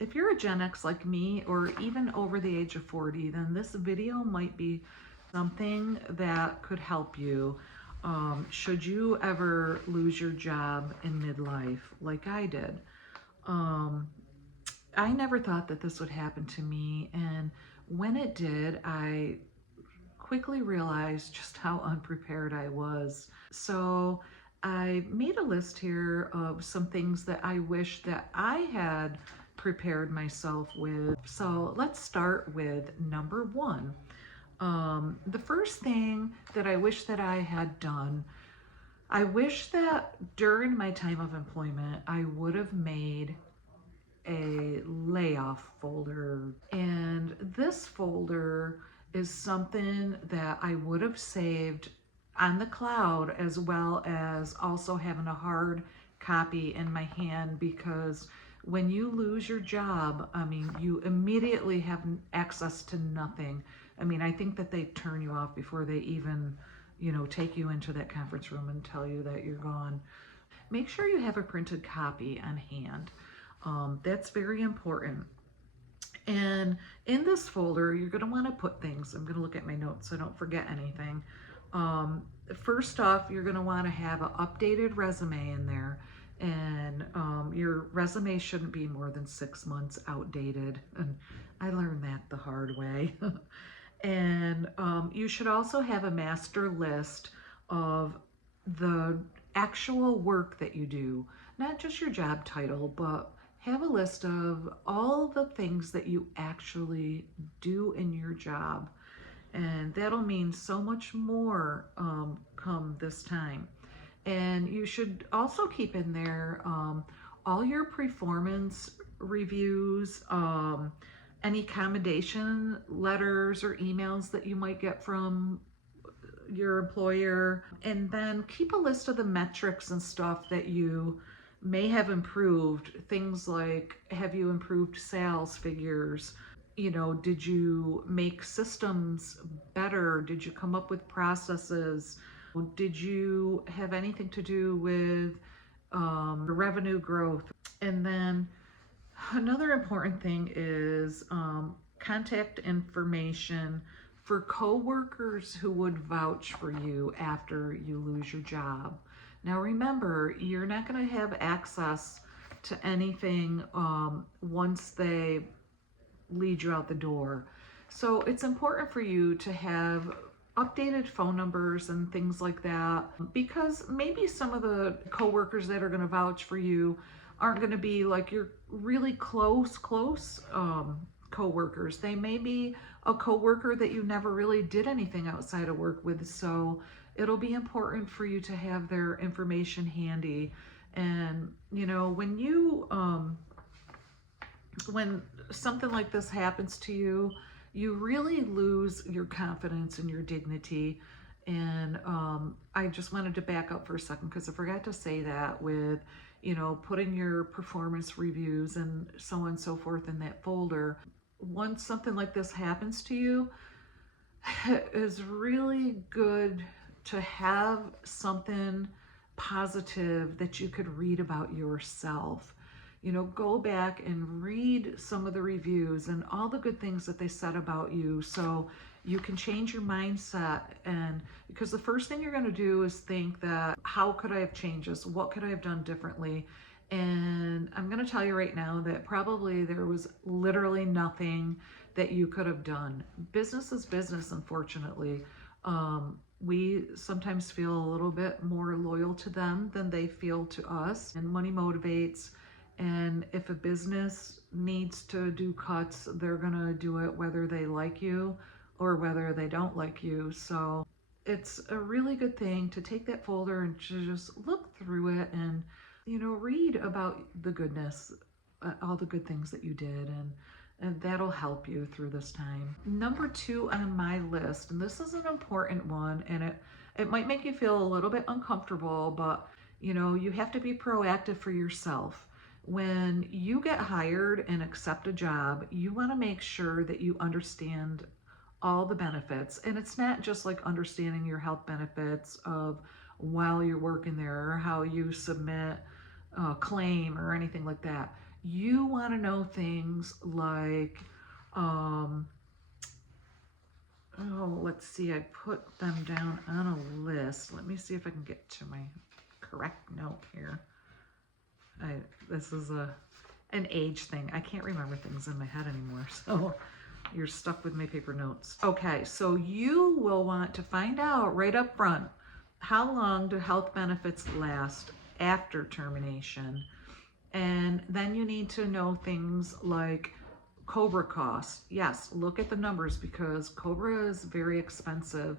If you're a Gen X like me, or even over the age of 40, then this video might be something that could help you. Should you ever lose your job in midlife like I did? Um, I never thought that this would happen to me, and when it did, I quickly realized just how unprepared I was. So I made a list here of some things that I wish that I had prepared myself with. So let's start with number one. The first thing that I wish that I had done, I wish that during my time of employment, I would have made a layoff folder. And this folder is something that I would have saved on the cloud, as well as also having a hard copy in my hand, because when you lose your job, I mean, you immediately have access to nothing. I mean, I think that they turn you off before they even, take you into that conference room and tell you that you're gone. Make sure you have a printed copy on hand. That's very important. And in this folder, you're going to want to put things. I'm going to look at my notes so I don't forget anything. First off, you're going to want to have an updated resume in there. And your resume shouldn't be more than 6 months outdated. And I learned that the hard way. And you should also have a master list of the actual work that you do, not just your job title, but have a list of all the things that you actually do in your job. And that'll mean so much more come this time. And you should also keep in there all your performance reviews, any commendation letters or emails that you might get from your employer, and then keep a list of the metrics and stuff that you may have improved. Things like, have you improved sales figures? Did you make systems better? Did you come up with processes? Did you have anything to do with revenue growth? And then another important thing is contact information for coworkers who would vouch for you after you lose your job. Now remember, you're not going to have access to anything once they lead you out the door. So it's important for you to have updated phone numbers and things like that, because maybe some of the coworkers that are going to vouch for you aren't going to be like your really close coworkers. They may be a coworker that you never really did anything outside of work with. So it'll be important for you to have their information handy. And when something like this happens to you, you really lose your confidence and your dignity. And I just wanted to back up for a second, because I forgot to say that with putting your performance reviews and so on and so forth in that folder. Once something like this happens to you, it is really good to have something positive that you could read about yourself. Go back and read some of the reviews and all the good things that they said about you, so you can change your mindset. And because the first thing you're going to do is think that, how could I have changed this? What could I have done differently? And I'm going to tell you right now that probably there was literally nothing that you could have done. Business is business, unfortunately. We sometimes feel a little bit more loyal to them than they feel to us, and money motivates. And if a business needs to do cuts, they're gonna do it whether they like you or whether they don't like you. So it's a really good thing to take that folder and to just look through it and, read about the goodness, all the good things that you did, and that'll help you through this time. Number 2 on my list, and this is an important one, and it might make you feel a little bit uncomfortable, but you have to be proactive for yourself. When you get hired and accept a job, you want to make sure that you understand all the benefits. And it's not just like understanding your health benefits of while you're working there, or how you submit a claim or anything like that. You want to know things like, let's see, I put them down on a list. Let me see if I can get to my correct note here. This is an age thing. I can't remember things in my head anymore, so you're stuck with my paper notes. Okay, so you will want to find out right up front, how long do health benefits last after termination? And then you need to know things like COBRA costs. Yes, look at the numbers because COBRA is very expensive,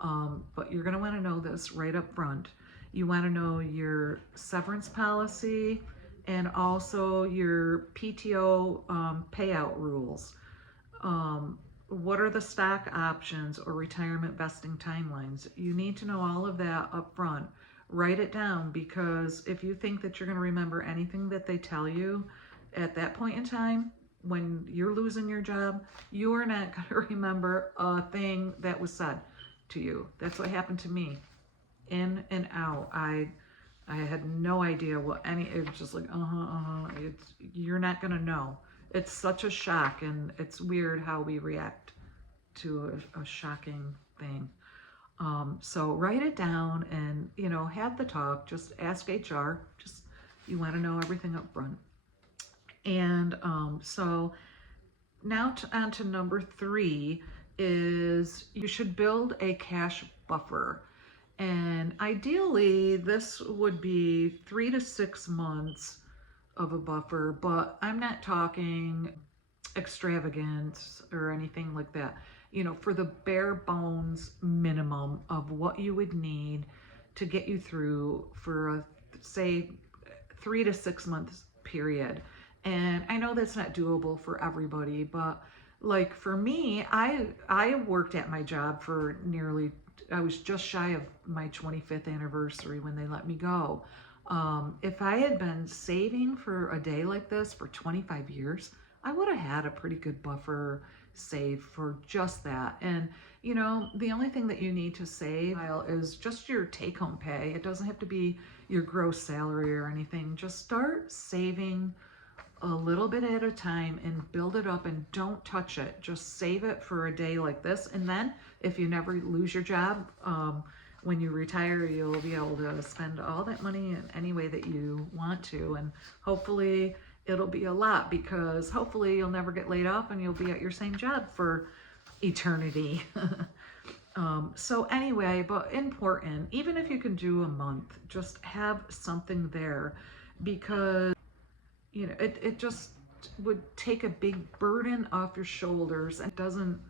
but you're going to want to know this right up front. You want to know your severance policy and also your PTO payout rules. What are the stock options or retirement vesting timelines? You need to know all of that up front. Write it down, because if you think that you're going to remember anything that they tell you at that point in time, when you're losing your job, you are not going to remember a thing that was said to you. That's what happened to me. In and out. I had no idea what it was just like, you're not going to know. It's such a shock, and it's weird how we react to a shocking thing. So write it down and, have the talk. Just ask HR. You want to know everything up front. And so now on to number 3 is you should build a cash buffer. And ideally, this would be 3 to 6 months of a buffer, but I'm not talking extravagance or anything like that. For the bare bones minimum of what you would need to get you through for say 3 to 6 months period. And I know that's not doable for everybody, but like for me, I worked at my job for I was just shy of my 25th anniversary when they let me go. If I had been saving for a day like this for 25 years, I would have had a pretty good buffer saved for just that. And, the only thing that you need to save is just your take-home pay. It doesn't have to be your gross salary or anything. Just start saving a little bit at a time and build it up, and don't touch it. Just save it for a day like this. And then if you never lose your job, when you retire, you'll be able to spend all that money in any way that you want to. And hopefully it'll be a lot, because hopefully you'll never get laid off and you'll be at your same job for eternity. So anyway, but important, even if you can do a month, just have something there, because it just would take a big burden off your shoulders. It doesn't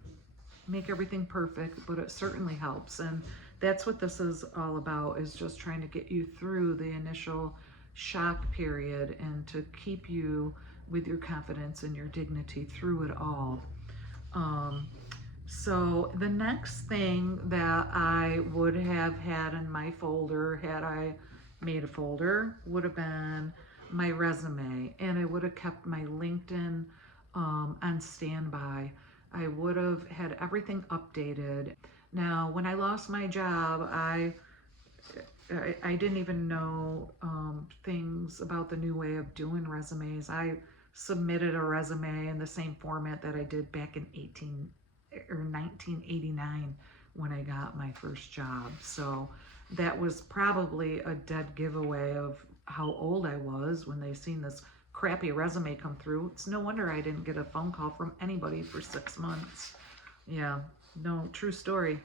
make everything perfect, but it certainly helps. And that's what this is all about, is just trying to get you through the initial shock period and to keep you with your confidence and your dignity through it all. So the next thing that I would have had in my folder, had I made a folder, would have been my resume, and I would have kept my LinkedIn on standby. I would have had everything updated. Now, when I lost my job, I didn't even know things about the new way of doing resumes. I submitted a resume in the same format that I did back in 1989 when I got my first job. So that was probably a dead giveaway of how old I was when they seen this crappy resume come through. It's no wonder I didn't get a phone call from anybody for 6 months. Yeah, no, true story.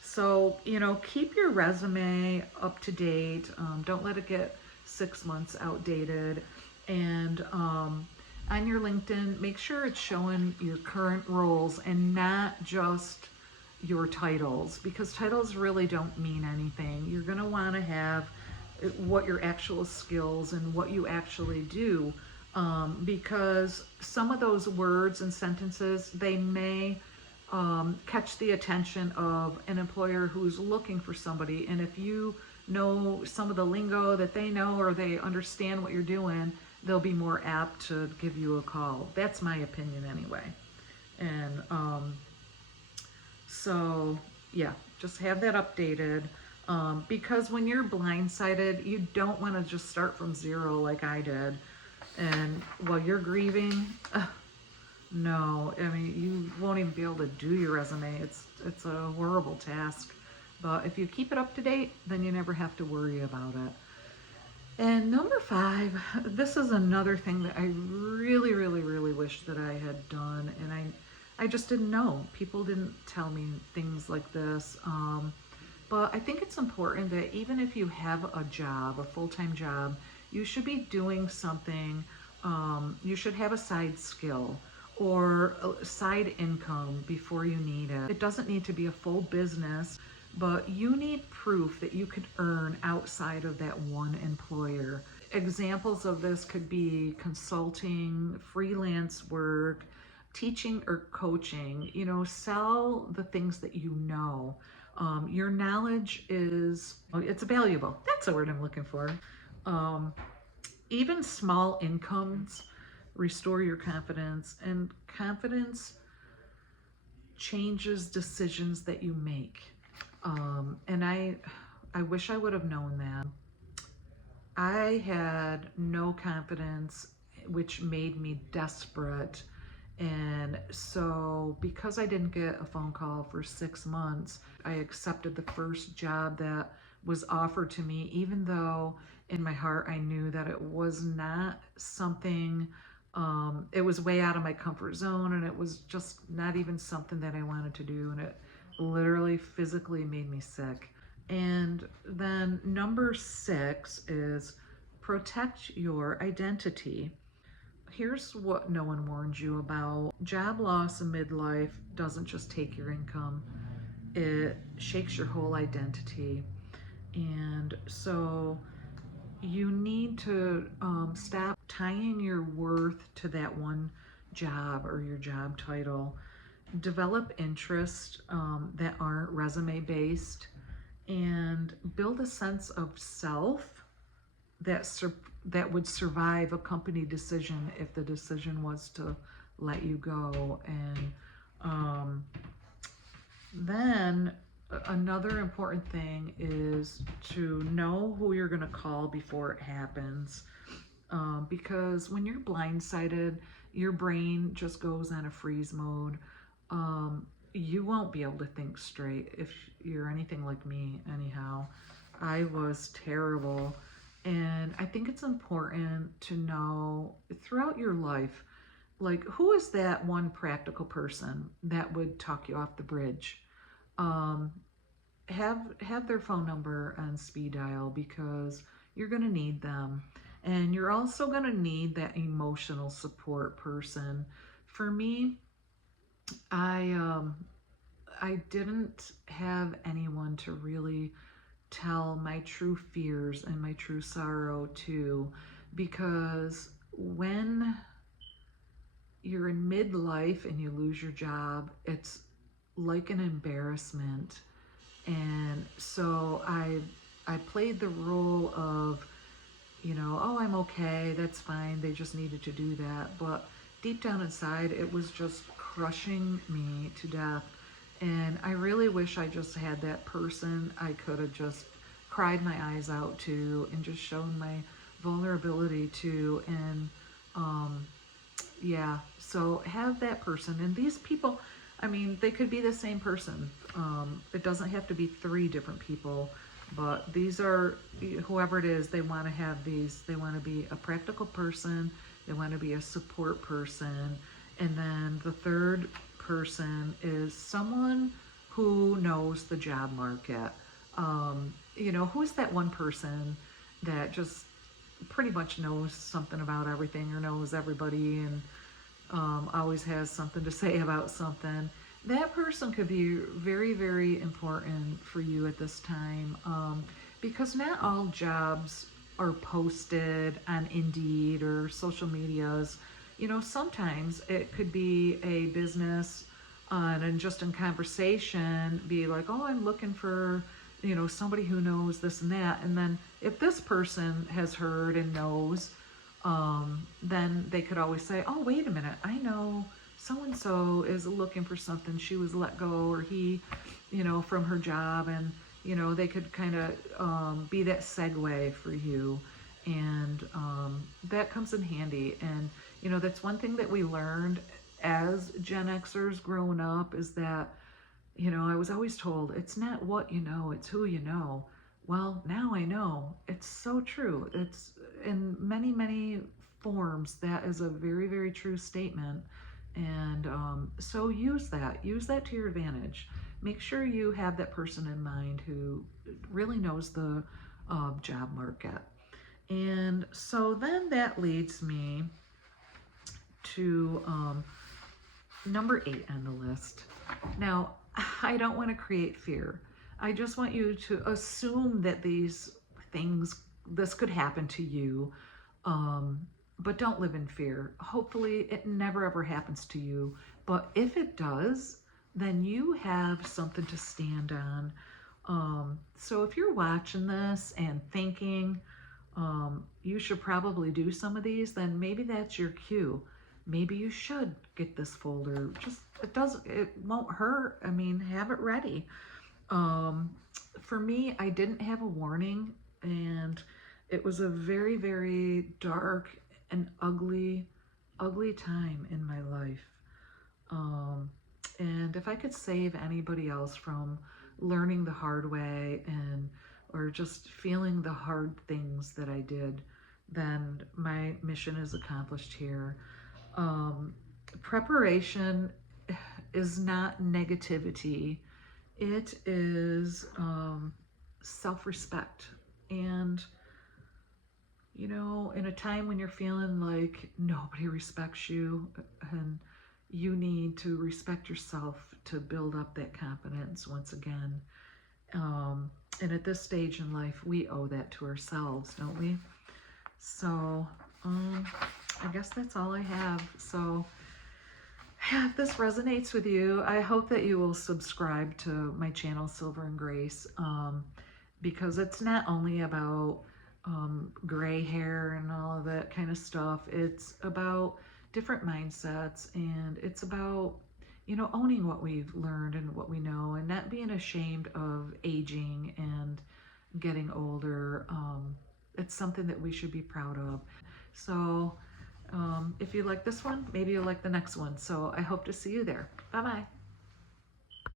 So, keep your resume up to date. Don't let it get 6 months outdated. And on your LinkedIn, make sure it's showing your current roles and not just your titles, because titles really don't mean anything. You're going to want to have what your actual skills and what you actually do, because some of those words and sentences, they may catch the attention of an employer who's looking for somebody. And if you know some of the lingo that they know, or they understand what you're doing, they'll be more apt to give you a call. That's my opinion anyway. And so yeah, just have that updated, because when you're blindsided, you don't want to just start from zero like I did. And while you're grieving, no, I mean, you won't even be able to do your resume. It's a horrible task. But if you keep it up to date, then you never have to worry about it. And number 5, this is another thing that I really, really, really wish that I had done, and I just didn't know. People didn't tell me things like this. But I think it's important that even if you have a job, a full-time job, you should be doing something. You should have a side skill or a side income before you need it. It doesn't need to be a full business, but you need proof that you could earn outside of that one employer. Examples of this could be consulting, freelance work, teaching or coaching. You know, sell the things that you know. Your knowledge it's valuable. That's the word I'm looking for. Even small incomes restore your confidence, and confidence changes decisions that you make. And I wish I would have known that. I had no confidence, which made me desperate. And so, because I didn't get a phone call for 6 months, I accepted the first job that was offered to me, even though in my heart I knew that it was not something, it was way out of my comfort zone, and it was just not even something that I wanted to do. And it literally physically made me sick. And then number 6 is protect your identity. Here's what no one warned you about. Job loss in midlife doesn't just take your income, it shakes your whole identity. And so you need to stop tying your worth to that one job or your job title. Develop interests that aren't resume based, and build a sense of self that would survive a company decision if the decision was to let you go. And then another important thing is to know who you're going to call before it happens. Because when you're blindsided, your brain just goes on a freeze mode. You won't be able to think straight if you're anything like me, anyhow. I was terrible. And I think it's important to know throughout your life, like, who is that one practical person that would talk you off the bridge? Um, have their phone number on speed dial, because you're going to need them. And you're also going to need that emotional support person. For me, I didn't have anyone to really tell my true fears and my true sorrow to, because when you're in midlife and you lose your job, it's like an embarrassment. And so I played the role of, oh, I'm okay, that's fine, they just needed to do that. But deep down inside, it was just crushing me to death. And I really wish I just had that person I could have just cried my eyes out to and just shown my vulnerability to. And yeah, so have that person. And these people, I mean, they could be the same person. It doesn't have to be 3 different people, but these are, whoever it is, they want to have these. They want to be a practical person, they want to be a support person, and then the third person is someone who knows the job market. Who's that one person that just pretty much knows something about everything, or knows everybody, and always has something to say about something. That person could be very, very important for you at this time, because not all jobs are posted on Indeed or social medias. Sometimes it could be a business and just in conversation be like, oh, I'm looking for, somebody who knows this and that. And then if this person has heard and knows, then they could always say, oh, wait a minute, I know so-and-so is looking for something. She was let go, or he, from her job. And, they could kind of be that segue for you. And that comes in handy. And, you know, that's one thing that we learned as Gen Xers growing up is that, you know, I was always told it's not what you know, it's who you know. Well, now I know it's so true. It's in many, many forms. That is a very, very true statement. And so use that to your advantage. Make sure you have that person in mind who really knows the job market. And so then that leads me to number 8 on the list. Now, I don't want to create fear. I just want you to assume that this could happen to you, but don't live in fear. Hopefully, it never ever happens to you. But if it does, then you have something to stand on. So if you're watching this and thinking, you should probably do some of these, then maybe that's your cue. Maybe you should get this folder. Just, it won't hurt. I mean, have it ready. For me, I didn't have a warning, and it was a very, very dark and ugly time in my life. And if I could save anybody else from learning the hard way or just feeling the hard things that I did, then my mission is accomplished here. Preparation is not negativity. It is self-respect. And, you know, in a time when you're feeling like nobody respects you and you need to respect yourself to build up that confidence once again. And at this stage in life, we owe that to ourselves, don't we? So, I guess that's all I have. So, if this resonates with you, I hope that you will subscribe to my channel, Silver and Grace, because it's not only about gray hair and all of that kind of stuff. It's about different mindsets, and it's about, you know, owning what we've learned and what we know, and not being ashamed of aging and getting older. It's something that we should be proud of. So if you like this one, maybe you'll like the next one. So I hope to see you there. Bye-bye.